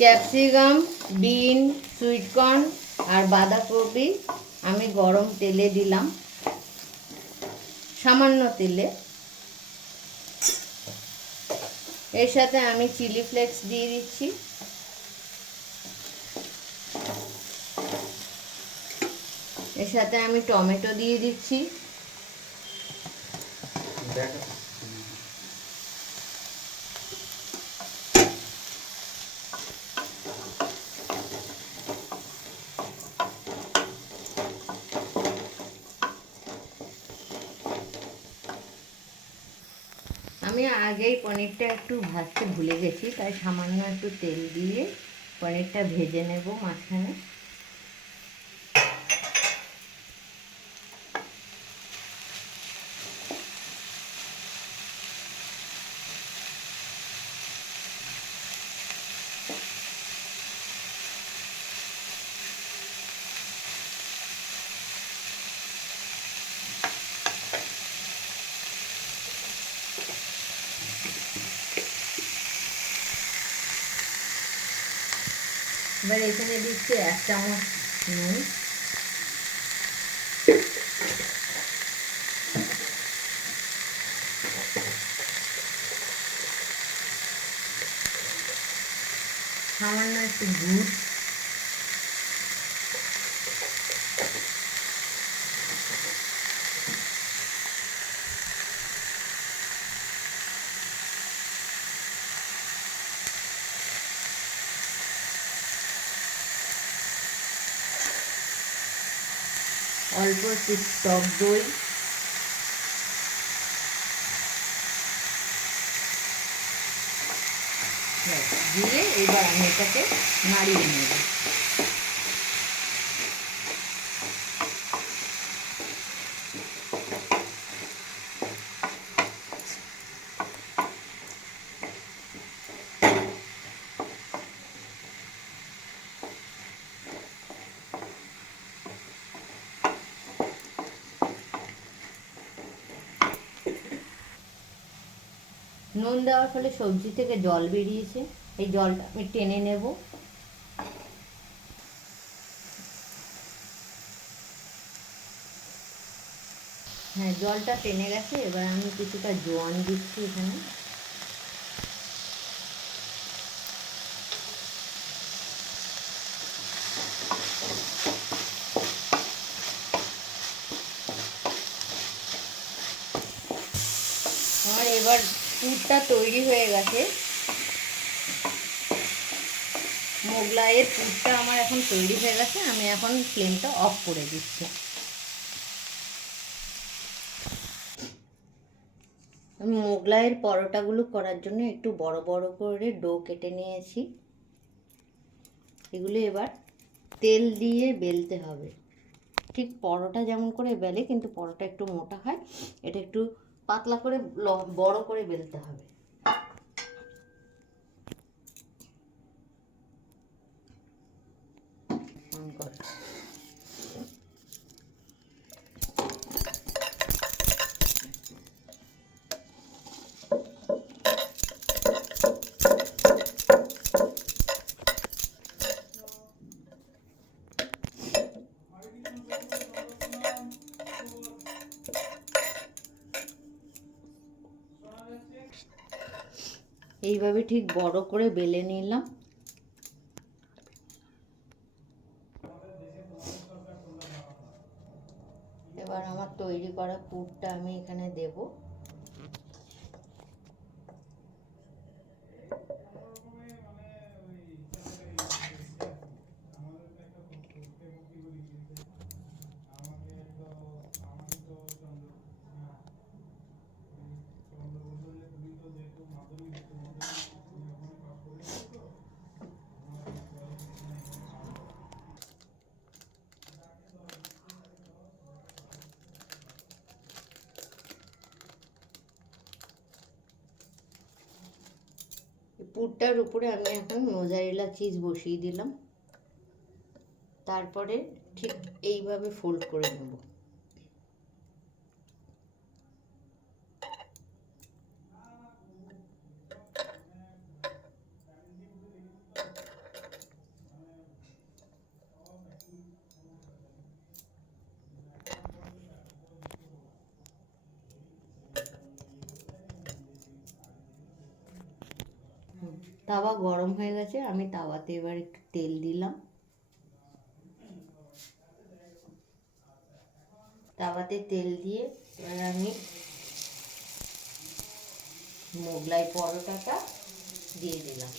Capsicum, বিন, sweetcorn আর বাঁধাকপি আমি গরম তেলে দিলাম, সামান্য তেলে। এর সাথে আমি চিলি ফ্লেক্স দিয়ে দিচ্ছি। এর সাথে আমি টমেটো দিয়ে দিচ্ছি। আমি আগেই পনিরটা একটু ভাজতে ভুলে গেছি, তাই সামান্য একটু তেল দিয়ে পনিরটা ভেজে নেব মাঝখানে। এবার এখানে দিচ্ছি 1 চামচ নুন, সামান্য একটু গুড়, অল্প একটু টক দই, দিয়ে এবার আমি এটাকে নাড়িয়ে নেব। নুন দেওয়ার ফলে সবজি থেকে জল বেরিয়েছে, এই জলটা আমি টেনে নেব। হ্যাঁ, জলটা টেনে গেছে। এবার আমি কিছুটা জোয়ান দিচ্ছি এখানে। আমার এবার পুরটা তৈরি হয়ে গেছে। মোগলাইয়ের পুরটা আমার এখন তৈরি হয়ে গেছে। আমি এখন ফ্লেমটা অফ করে দিচ্ছি। আমি মোগলাইয়ের পরোটাগুলো করার জন্য একটু বড় বড় করে ডো কেটে নিয়েছি। এগুলো এবার তেল দিয়ে বেলতে হবে, ঠিক পরোটা যেমন করে বেলে, কিন্তু পরোটা একটু মোটা হয়, এটা একটু পাতলা করে বড় করে বেলতে হবে। এইভাবে ঠিক বড় করে বেলে নিলাম। এবার আমার তৈরি করা পুরটা আমি এখানে দেব। পুরটার উপরে আমি এখন মোজারেলা চিজ বসিয়ে দিলাম। তারপরে ঠিক এইভাবে ফোল্ড করে নেব। তাওয়া গরম হয়ে গেছে, আমি তাওয়াতে এবার একটু তেল দিলাম। তাওয়াতে তেল দিয়ে এবার আমি মোগলাই পরোটাটা দিয়ে দিলাম।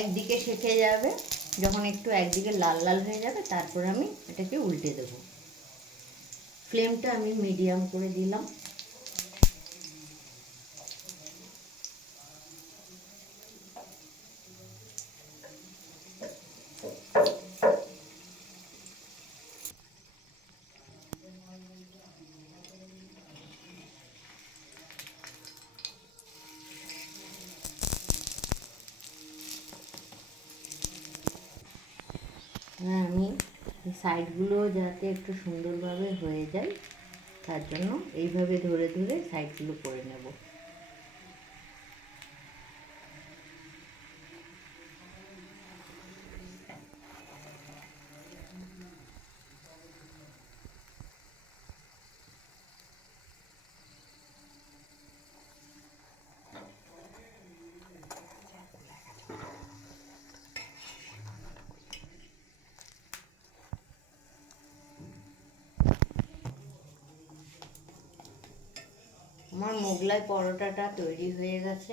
একদিকে সেঁকে যাবে, যখন একটু একদিকে লাল লাল হয়ে যাবে তারপর আমি এটাকে উল্টে দেব। ফ্লেমটা আমি মিডিয়াম করে দিলাম। আমি সাইডগুলো যাতে একটু সুন্দরভাবে হয়ে যায় তার জন্য এইভাবে ধরে ধরে সাইডগুলো করে নেব। আমার মোগলাই পরোটাটা তৈরি হয়ে গেছে।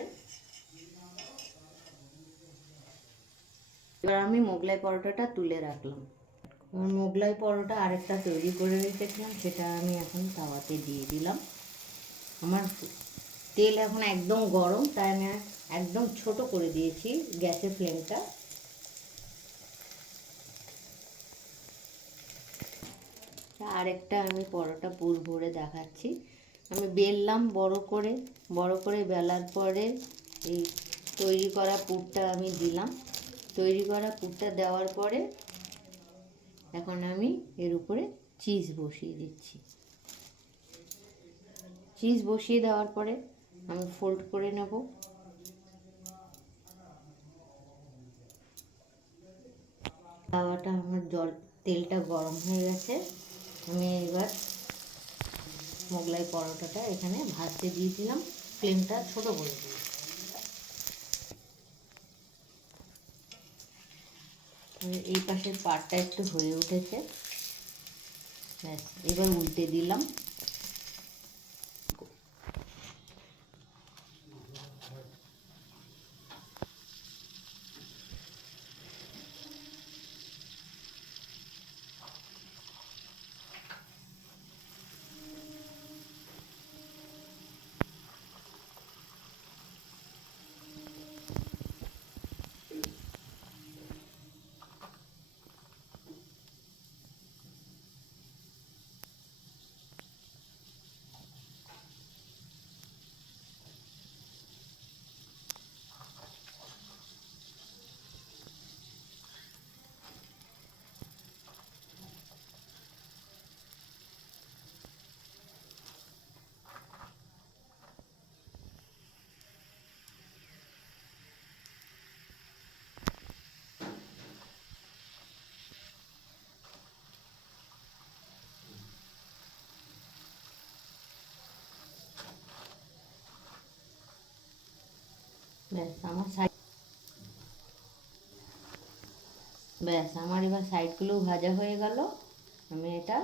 এবার আমি মোগলাই পরোটাটা তুলে রাখলাম। আমার মোগলাই পরোটা আরেকটা তৈরি করে রেখেছিলাম, সেটা আমি এখন তাওয়াতে দিয়ে দিলাম। আমার তেল এখন একদম গরম, তাই আমি একদম ছোট করে দিয়েছি গ্যাসের ফ্লেমটা। আরেকটা আমি পরোটা পুর ভরে দেখাচ্ছি। আমি বেললাম বড় করে বেলার পরে এই তৈরি করা পুরটা আমি দিলাম। তৈরি করা পুরটা দেওয়ার পরে এখন আমি এর উপরে চিজ বসিয়ে দিচ্ছি। চিজ বসিয়ে দেওয়ার পরে আমি ফোল্ড করে নেব। তাওয়াটা আমার তেলটা গরম হয়ে গেছে। আমি এবার মোগলাই পরোটাটা এখানে ভাজতে দিয়ে দিলাম, ফ্লেমটা ছোট করে দিই। এই পাশের পাটটা একটু হয়ে উঠেছে, ব্যাস এবার উল্টে দিলাম। আমার এবার সাইডগুলো ভাজা হয়ে গেল। আমি এটা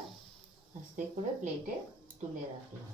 আস্তে করে প্লেটে তুলে রাখলাম।